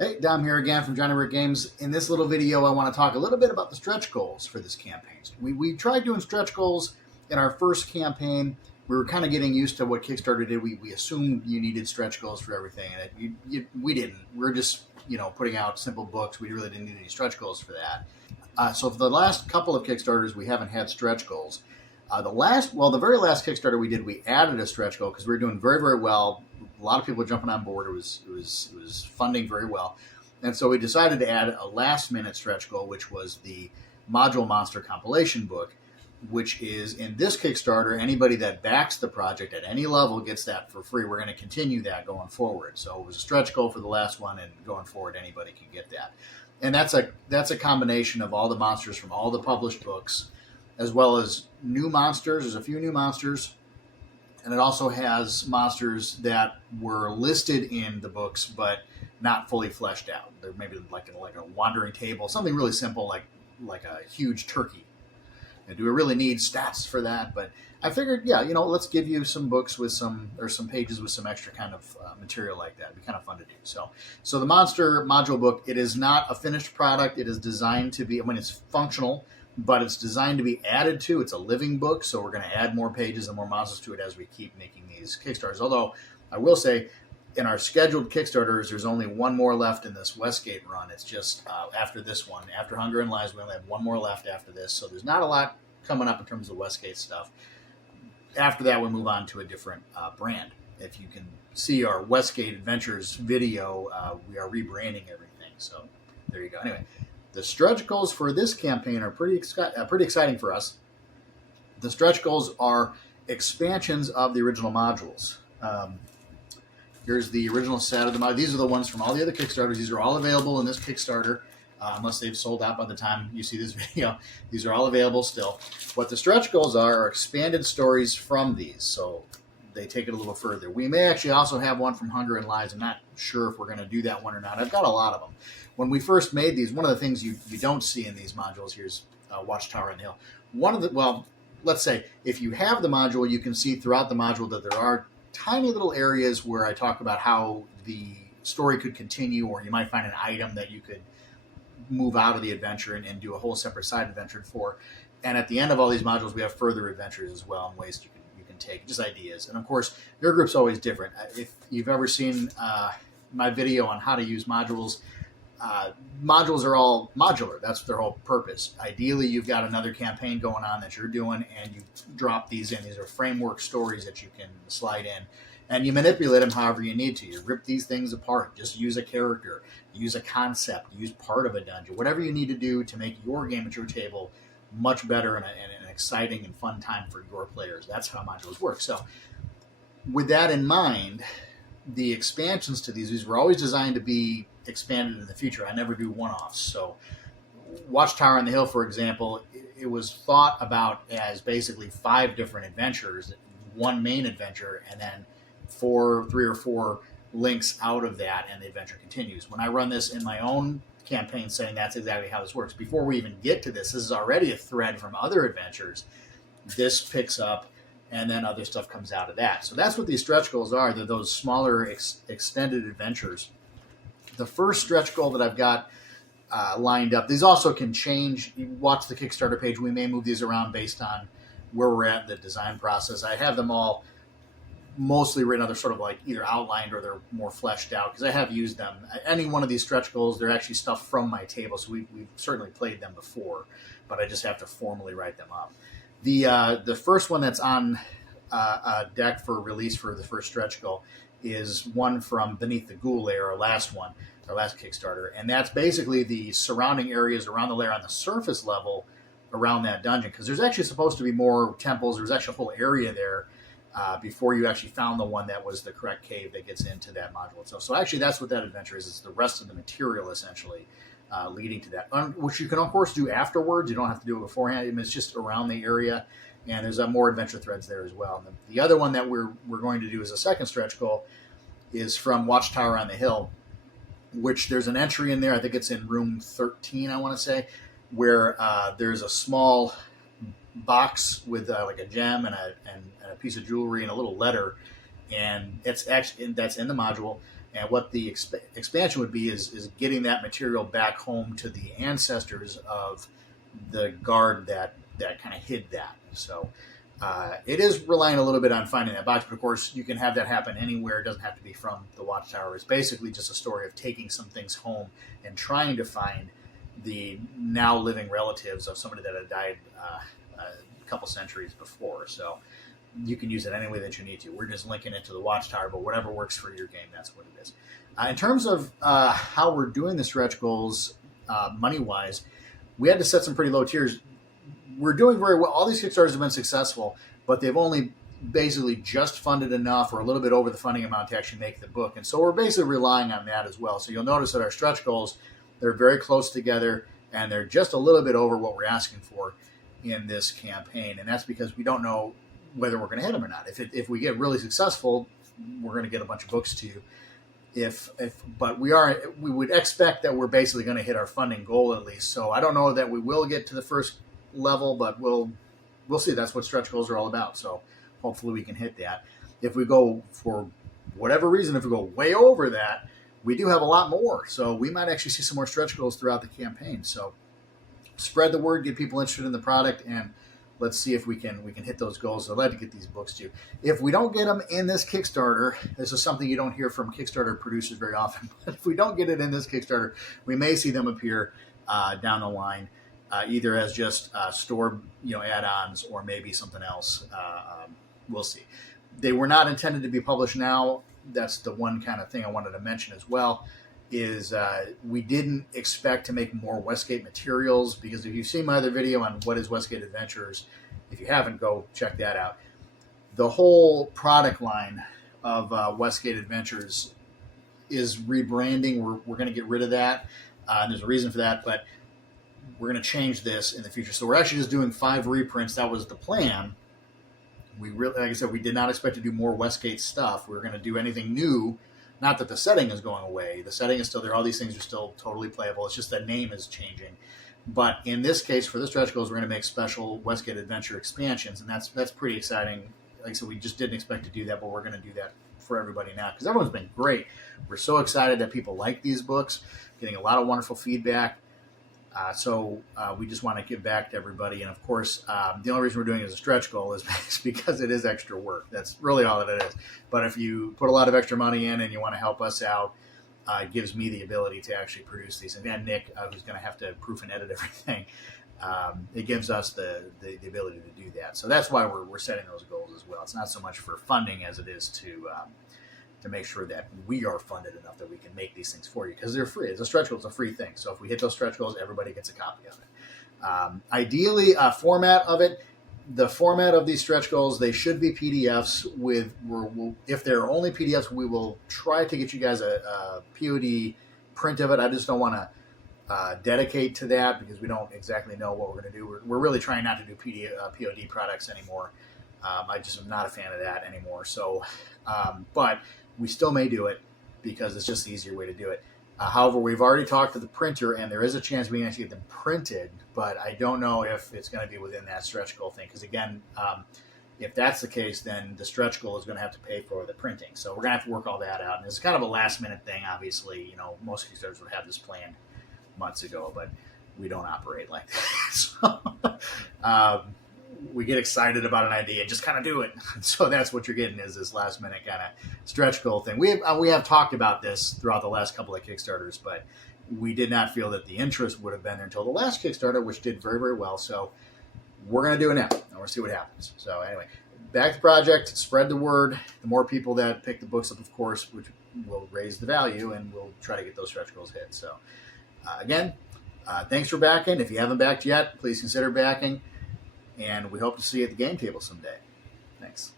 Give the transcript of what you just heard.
Hey, Dom here again from Johnny Rick Games. In this little video, I want to talk a little bit about the stretch goals for this campaign. We tried doing stretch goals in our first campaign. We were kind of getting used to what Kickstarter did. We assumed you needed stretch goals for everything, and we didn't. We're just putting out simple books. We really didn't need any stretch goals for that. So for the last couple of Kickstarters, we haven't had stretch goals. The very last Kickstarter we did, we added a stretch goal because we were doing very, very well. A lot of people were jumping on board. It was funding very well, and so we decided to add a last-minute stretch goal, which was the Module Monster compilation book, which is in this Kickstarter. Anybody that backs the project at any level gets that for free. We're going to continue that going forward. So it was a stretch goal for the last one, and going forward, anybody can get that. And that's a combination of all the monsters from all the published books, as well as new monsters. There's a few new monsters, and it also has monsters that were listed in the books but not fully fleshed out. They're maybe like a wandering table, something really simple like a huge turkey. And do we really need stats for that? But I figured, let's give you some books with some pages with some extra kind of material like that. It'd be kind of fun to do. So the Monster module book, it is not a finished product. It is designed to be, it's functional, but it's designed to be added to. It's a living book, so we're going to add more pages and more monsters to it as we keep making these Kickstarters. Although I will say, in our scheduled Kickstarters, there's only one more left in this Westgate run. It's just after this one. After Hunger and Lies, we only have one more left after this, so there's not a lot coming up in terms of Westgate stuff. After that, we'll move on to a different brand. If you can see our Westgate Adventures video, we are rebranding everything, so there you go. Anyway, the stretch goals for this campaign are pretty exciting for us. The stretch goals are expansions of the original modules. Here's the original set of the modules. These are the ones from all the other Kickstarters. These are all available in this Kickstarter, unless they've sold out by the time you see this video. These are all available still. What the stretch goals are expanded stories from these, so they take it a little further. We may actually also have one from Hunger and Lies. I'm not sure if we're going to do that one or not. I've got a lot of them. When we first made these, one of the things you don't see in these modules, here's Watchtower on the Hill. Let's say if you have the module, you can see throughout the module that there are tiny little areas where I talk about how the story could continue, or you might find an item that you could move out of the adventure and do a whole separate side adventure for. And at the end of all these modules, we have further adventures as well, and ways you can take, just ideas. And of course, your group's always different. If you've ever seen my video on how to use modules, modules are all modular. That's their whole purpose. Ideally, you've got another campaign going on that you're doing, and you drop these in. These are framework stories that you can slide in, and you manipulate them however you need to. You rip these things apart. Just use a character, use a concept, use part of a dungeon, whatever you need to do to make your game at your table much better and an exciting and fun time for your players. That's how modules work. So with that in mind, the expansions to these were always designed to be expanded in the future. I never do one-offs. So Watchtower on the Hill, for example, it was thought about as basically 5 different adventures, one main adventure, and then 3 or 4 links out of that, and the adventure continues. When I run this in my own campaign setting, that's exactly how this works. Before we even get to this is already a thread from other adventures. This picks up, and then other stuff comes out of that. So that's what these stretch goals are. They're those smaller extended adventures. The first stretch goal that I've got lined up, these also can change. You watch the Kickstarter page. We may move these around based on where we're at in the design process. I have them all mostly written. They're sort of like either outlined or they're more fleshed out because I have used them. Any one of these stretch goals, they're actually stuff from my table, so we've certainly played them before, but I just have to formally write them up. The first one that's on deck for release for the first stretch goal is one from Beneath the Ghoul Lair, our last Kickstarter, and that's basically the surrounding areas around the lair on the surface level around that dungeon, because there's actually supposed to be more temples. There's actually a whole area there before you actually found the one that was the correct cave that gets into that module itself. So actually that's what that adventure is. It's the rest of the material essentially leading to that, which you can of course do afterwards. You don't have to do it beforehand. It's just around the area, and there's more adventure threads there as well. And the other one that we're going to do as a second stretch goal is from Watchtower on the Hill, which there's an entry in there. I think it's in room 13, I want to say, where there's a small box with like a gem and a piece of jewelry and a little letter and that's in the module. And what the expansion would be is getting that material back home to the ancestors of the guard that kind of hid that. So it is relying a little bit on finding that box, but of course you can have that happen anywhere. It doesn't have to be from the Watchtower. It's basically just a story of taking some things home and trying to find the now living relatives of somebody that had died a couple centuries before. So you can use it any way that you need to. We're just linking it to the Watchtower, but whatever works for your game, that's what it is. In terms of how we're doing the stretch goals money-wise, we had to set some pretty low tiers. We're doing very well. All these Kickstarters have been successful, but they've only basically just funded enough or a little bit over the funding amount to actually make the book. And so we're basically relying on that as well. So you'll notice that our stretch goals, they're very close together, and they're just a little bit over what we're asking for in this campaign. And that's because we don't know whether we're going to hit them or not. If we get really successful, we're going to get a bunch of books to you. But we would expect that we're basically going to hit our funding goal at least. So I don't know that we will get to the first level, but we'll see. That's what stretch goals are all about. So hopefully we can hit that. If we go, for whatever reason, if we go way over that, we do have a lot more. So we might actually see some more stretch goals throughout the campaign. So spread the word, get people interested in the product, and let's see if we can hit those goals. I'd like to get these books to you. If we don't get them in this Kickstarter, this is something you don't hear from Kickstarter producers very often, but if we don't get it in this Kickstarter, we may see them appear down the line, either as just store add-ons or maybe something else. We'll see. They were not intended to be published now. That's the one kind of thing I wanted to mention as well, is we didn't expect to make more Westgate materials, because if you've seen my other video on what is Westgate Adventures, if you haven't, go check that out. The whole product line of Westgate Adventures is rebranding. We're going to get rid of that. And there's a reason for that, but we're going to change this in the future. So we're actually just doing 5 reprints. That was the plan. We really, like I said, we did not expect to do more Westgate stuff. We were going to do anything new. Not that the setting is going away. The setting is still there. All these things are still totally playable. It's just the name is changing. But in this case, for the stretch goals, we're going to make special Westgate Adventure expansions, and that's pretty exciting. Like I said, we just didn't expect to do that, but we're going to do that for everybody now, because everyone's been great. We're so excited that people like these books, getting a lot of wonderful feedback. So we just want to give back to everybody. And of course, the only reason we're doing it as a stretch goal is because it is extra work. That's really all that it is. But if you put a lot of extra money in and you want to help us out, it gives me the ability to actually produce these. And then Nick, who's going to have to proof and edit everything, it gives us the ability to do that. So that's why we're setting those goals as well. It's not so much for funding as it is to make sure that we are funded enough that we can make these things for you, because they're free. It's a stretch goal. It's a free thing. So if we hit those stretch goals, everybody gets a copy of it. Ideally, format of it, the format of these stretch goals, they should be PDFs. If they're only PDFs, we will try to get you guys a POD print of it. I just don't want to dedicate to that, because we don't exactly know what we're going to do. We're really trying not to do POD products anymore. I just am not a fan of that anymore. So, but we still may do it, because it's just the easier way to do it. However, we've already talked to the printer, and there is a chance we can actually get them printed, but I don't know if it's going to be within that stretch goal thing. Because again, if that's the case, then the stretch goal is going to have to pay for the printing. So we're going to have to work all that out. And it's kind of a last minute thing, obviously. Most Kickstarters would have this planned months ago, but we don't operate like that. So, we get excited about an idea and just kind of do it. So that's what you're getting, is this last minute kind of stretch goal thing. We have talked about this throughout the last couple of Kickstarters, but we did not feel that the interest would have been there until the last Kickstarter, which did very, very well. So we're going to do it now, and we'll see what happens. So anyway, back to the project, spread the word. The more people that pick the books up, of course, which will raise the value, and we'll try to get those stretch goals hit. So again, thanks for backing. If you haven't backed yet, please consider backing. And we hope to see you at the game table someday. Thanks.